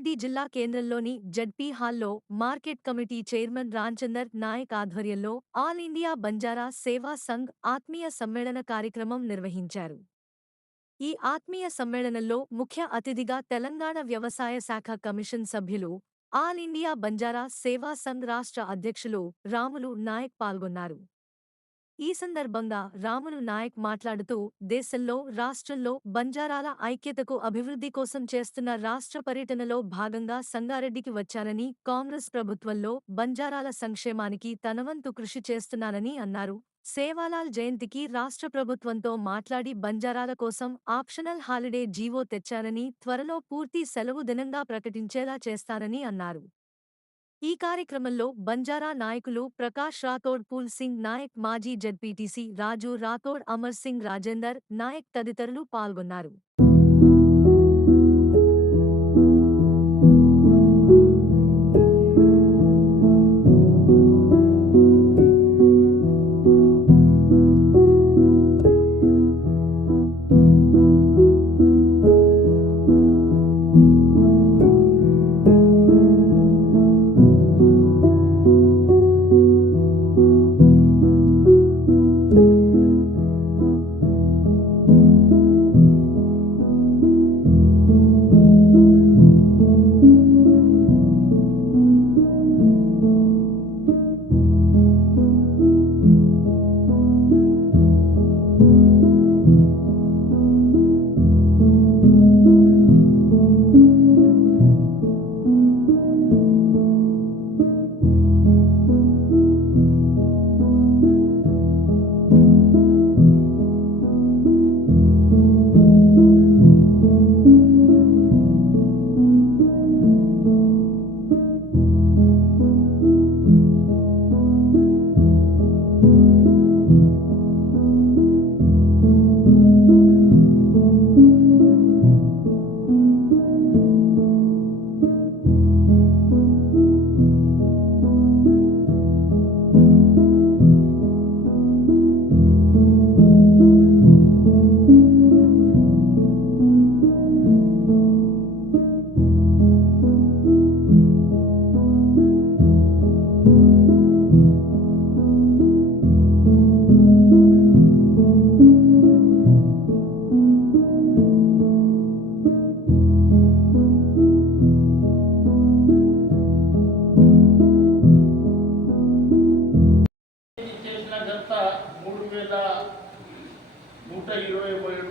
సంగారెడ్డి జిల్లా కేంద్రంలోని జడ్పీ హాల్లో market committee chairman Ramchander Naik ఆధ్వర్యంలో ఆల్ ఇండియా బంజారా సేవా సంఘ్ ఆత్మీయ సమ్మేళన కార్యక్రమం నిర్వహించారు. ఈ ఆత్మీయ సమ్మేళనంలో ముఖ్య అతిథిగా తెలంగాణ వ్యవసాయ శాఖ కమిషన్ సభ్యులు, ఆల్ ఇండియా బంజారా సేవా సంఘ్ రాష్ట్ర అధ్యక్షులు రాములు నాయక్ పాల్గొన్నారు. ఈ సందర్భంగా రాములు నాయక్ మాట్లాడుతూ, దేశంలో, రాష్ట్రంలో బంజారాల ఐక్యతకు అభివృద్ధి కోసం చేస్తున్న రాష్ట్ర పర్యటనలో భాగంగా సంగారెడ్డికి వచ్చానని, కాంగ్రెస్ ప్రభుత్వంలో బంజారాల సంక్షేమానికి తనవంతు కృషి చేస్తున్నానని అన్నారు. సేవాలాల్ జయంతికి రాష్ట్ర ప్రభుత్వంతో మాట్లాడి బంజారాల కోసం ఆప్షనల్ హాలిడే జీవో తెచ్చానని, త్వరలో పూర్తి సెలవు దినంగా ప్రకటించేలా చేస్తానని అన్నారు. ఈ కార్యక్రమంలో బంజారా నాయకులు ప్రకాష్ రాథోడ్, పూల్ సింగ్ నాయక్, మాజీ జడ్పీటీసీ రాజు రాథోడ్, అమర్ సింగ్, రాజేందర్ నాయక్ తదితరులు పాల్గొన్నారు.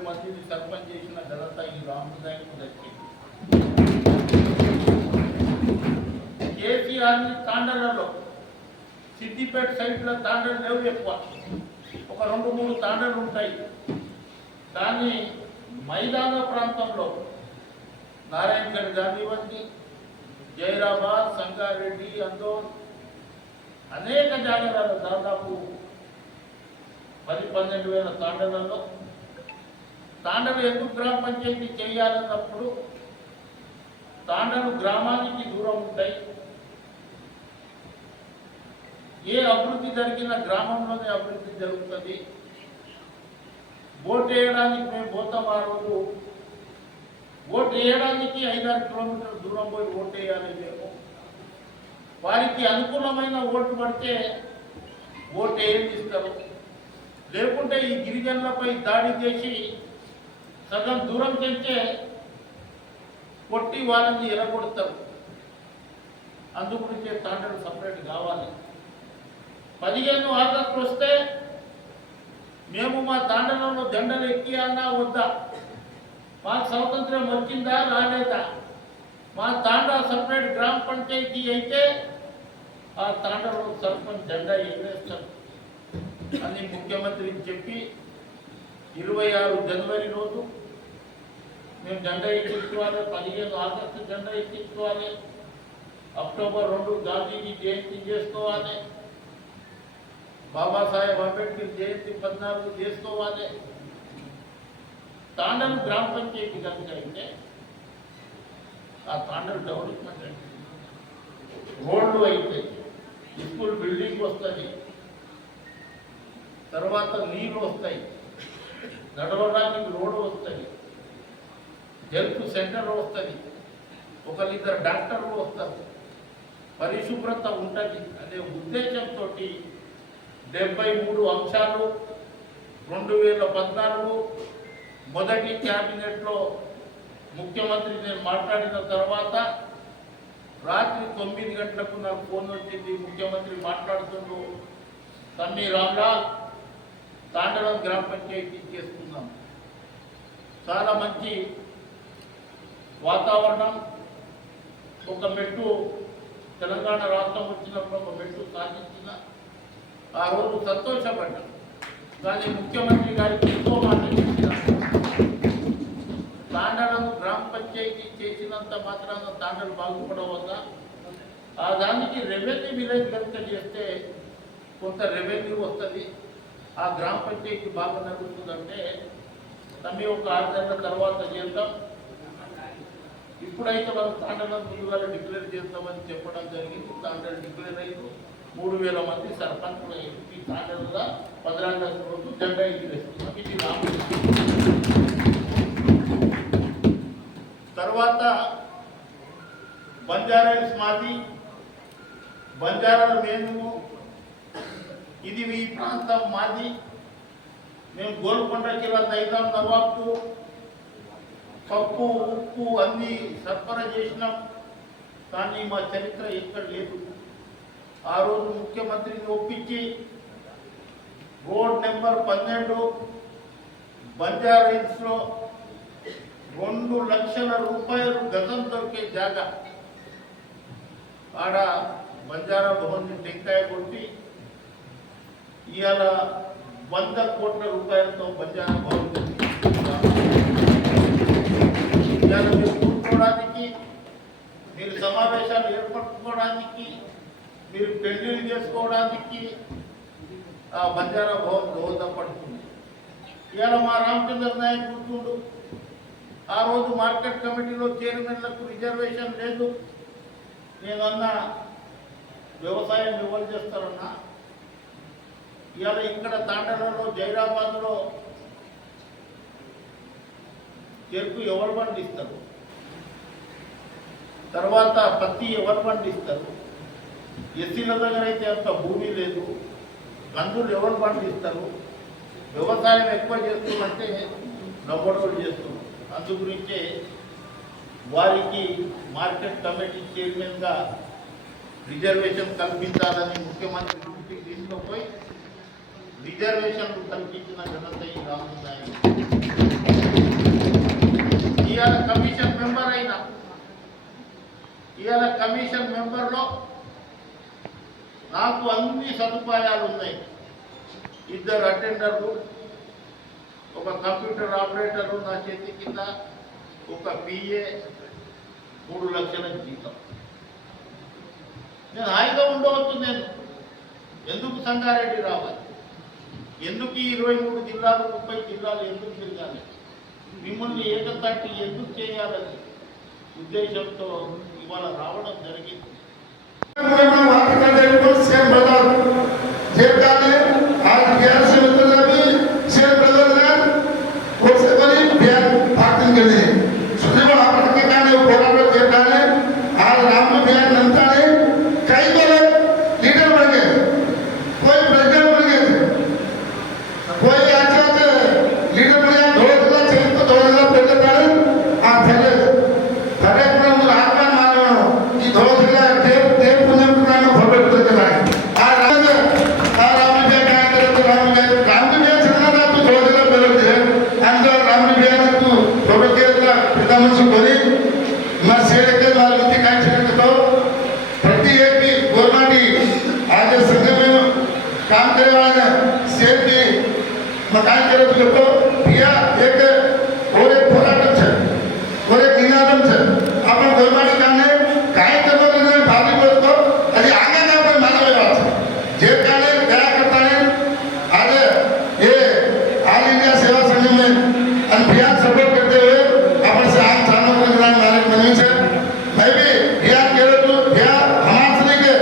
మందిని సర్పంచ్ చేసిన ఘనత ఈ రామదానికి దక్కింది. కేసీఆర్ని తాండలలో, సిద్దిపేట సైడ్లో తాండలు లేవు ఎక్కువ, ఒక 2-3 తాండలు ఉంటాయి. కానీ మైదాన ప్రాంతంలో నారాయణగఢ్ కానివ్వండి, జైరాబాద్, సంగారెడ్డి, అందోల్ అనేక జాగాలలో దాదాపు 10-12 వేల తాండలలో తాండలు ఎందుకు గ్రామ పంచాయతీ చేయాలన్నప్పుడు తాండలు గ్రామానికి దూరం ఉంటాయి. ఏ అభివృద్ధి జరిగిన గ్రామంలోనే అభివృద్ధి జరుగుతుంది. ఓటు వేయడానికి మేము పోతాం. ఆ రోజు ఓటు వేయడానికి 5-6 కిలోమీటర్ల దూరం పోయి ఓటు వేయాలి. మేము వారికి అనుకూలమైన ఓటు పడితే ఓటు వేయిస్తారు. లేకుంటే ఈ గిరిజనులపై దాడి చేసి సగం దూరం తెచ్చే కొట్టి వాళ్ళని ఎరగొడతారు. అందుగురించే తాండలు సపరేట్ కావాలి. 15 ఆగస్టు వస్తే మేము మా తాండలలో జెండలు ఎక్కియాలా వద్దా, మాకు స్వాతంత్రం వచ్చిందా రాలేదా, మా తాండా సపరేట్ గ్రామ పంచాయతీ అయితే ఆ తాండలో సర్పంచ్ జెండా ఎగరేస్తారు అని ముఖ్యమంత్రికి చెప్పి 26 జనవరి రోజు మేము జెండా ఎక్కించుకోవాలి. 15 ఆగస్టు జెండా ఎక్కించుకోవాలి. అక్టోబర్ 2 గాంధీజీ జయంతి చేసుకోవాలి. బాబాసాహెబ్ అంబేద్కర్ జయంతి 14 చేసుకోవాలి. తాండలు గ్రామ పంచాయతీ కనుక అయితే ఆ తాండలు డెవలప్మెంట్ అంటే రోడ్లు అయితే స్కూల్ బిల్డింగ్ వస్తుంది, తర్వాత నీళ్ళు వస్తాయి, నడవడానికి రోడ్డు వస్తుంది, హెల్త్ సెంటర్ వస్తుంది, ఒకరిద్దరు డాక్టర్లు వస్తారు, పరిశుభ్రత ఉంటుంది అనే ఉద్దేశంతో 73 అంశాలు 2014 మొదటి క్యాబినెట్లో ముఖ్యమంత్రి నేను మాట్లాడిన తర్వాత రాత్రి 9 గంటలకు నాకు ఫోన్ వచ్చింది. ముఖ్యమంత్రి మాట్లాడుతుంటూ తమ్మి రామ్లాల్ తాండలం గ్రామ పంచాయతీ చేసుకున్నాం, చాలా మంచి వాతావరణం, ఒక మెట్టు తెలంగాణ రాష్ట్రం వచ్చినప్పుడు ఒక మెట్టు సాధించిన ఆ రోజు సంతోషపడ్డాం. కానీ ముఖ్యమంత్రి గారికి ఇంకో మాట చెప్పిన, తాండలం గ్రామ పంచాయతీ చేసినంత మాత్రాన తాండలు బాగుపడవద్దా, ఆ దానికి రెవెన్యూ విలేజ్ కనుక చేస్తే కొంత రెవెన్యూ వస్తుంది, ఆ గ్రామ పంచాయతీ బాగా నడుస్తుందంటే తమ్మి ఒక 6 నెలల తర్వాత చేద్దాం, ఇప్పుడైతే మనం తాండలం ముందుగా డిక్లేర్ చేద్దామని చెప్పడం జరిగింది. తాండలు డిక్లేర్ అయ్యి 3000 మంది సర్పంచులు ఎంపీ తాండలుగా 14 రోజు జెండా ఎగిరేస్తున్నాం. ఇది రాముడు. తర్వాత బంజారాస్ మాది, బంజారాల మేము, ఇది ఈ ప్రాంతం మాది. మేము గోల్కొండ జిల్లా నైజాం నవాబ్కు పప్పు ఉప్పు అన్నీ సరఫరా చేసినాం, కానీ మా చరిత్ర ఎక్కడ లేదు. ఆ రోజు ముఖ్యమంత్రిని ఒప్పించి రోడ్ నెంబర్ 12 బంజారాహిల్స్లో 2 లక్షల రూపాయలు గతం దొరికే జాగా ఆడ బంజారా భవన్ టెంకాయ కొట్టి ఇవాళ 100 కోట్ల రూపాయలతో బంజారా భవన్ ఇవాళ మీరు కూర్చోవడానికి, మీరు సమావేశాలు ఏర్పరచుకోవడానికి, మీరు పెళ్లిళ్ళు చేసుకోవడానికి ఆ బంజారా భవన్ దోహదపడుతుంది. ఇవాళ మా రామచంద్ర నాయక్ కూర్చుండు, ఆ రోజు మార్కెట్ కమిటీలో చైర్మన్లకు రిజర్వేషన్ లేదు. నేనన్నా వ్యవసాయం ఎవరు చేస్తారన్నా, ఇవాళ ఇక్కడ తాండలలో జైరాబాద్లో చెరుకు ఎవరు పండిస్తారు, తర్వాత పత్తి ఎవరు పండిస్తారు, ఎస్సీల దగ్గర అయితే అంత భూమి లేదు, కందులు ఎవరు పండిస్తారు, వ్యవసాయం ఎక్కువ చేస్తుందంటే డబ్బడోలు చేస్తున్నారు. అందు గురించే వారికి మార్కెట్ కమిటీ చైర్మన్గా రిజర్వేషన్ కల్పించాలని ముఖ్యమంత్రి దృష్టికి తీసుకుపోయి రిజర్వేషన్లు కల్పించిన ఘనత ఈ రాముడు నాయక్. ఇవాళ కమిషన్ మెంబర్ అయినా, ఇవాళ కమిషన్ మెంబర్లో నాకు అన్ని సదుపాయాలు ఉన్నాయి. 2 అటెండర్లు, ఒక కంప్యూటర్ ఆపరేటరు నా చేతి కింద, ఒక పిఏ, 3 లక్షల జీతం. నేను హాయిగా ఉండవచ్చు. నేను ఎందుకు సంగారెడ్డి రావాలి, ఎందుకు 23 జిల్లాలు 30 జిల్లాలు ఎందుకు తిరగాలి, మిమ్మల్ని ఏకతాటి ఎందుకు చేయాలని ఉద్దేశంతో ఇవాళ రావడం జరిగింది. काम करने वाले सेठ भी मकान करे तो दिया एक और एक पोराटम છે और एक નિનાદમ છે આપણે ગોરમાની કાને કાઈ કરવા કે ભાવી પડતો અને આગે ના પર માનવ વાત જે કાને દયા કરતા ને આજે ये ऑल इंडिया सेवा संघ में अभियान सपोर्ट करते हुए अपन से आम सामने को ग्राम नारक बनी से मैं भी ध्यान के तो ध्यान हमारे के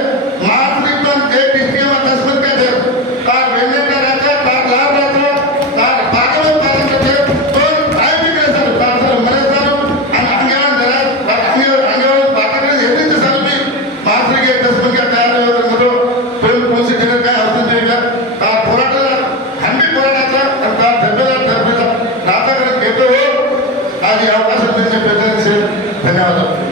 मातृ तो एक डिस्ट्रिक्ट में 10 मिनट के थे तार वेले का रहता तार लाभ रहता तार बागलो पालन करते तो टाइम भी कैसा तार सर मरे सर अंगेवान दरा अंगेवान పెద్దలు ధన్యవాదాలు.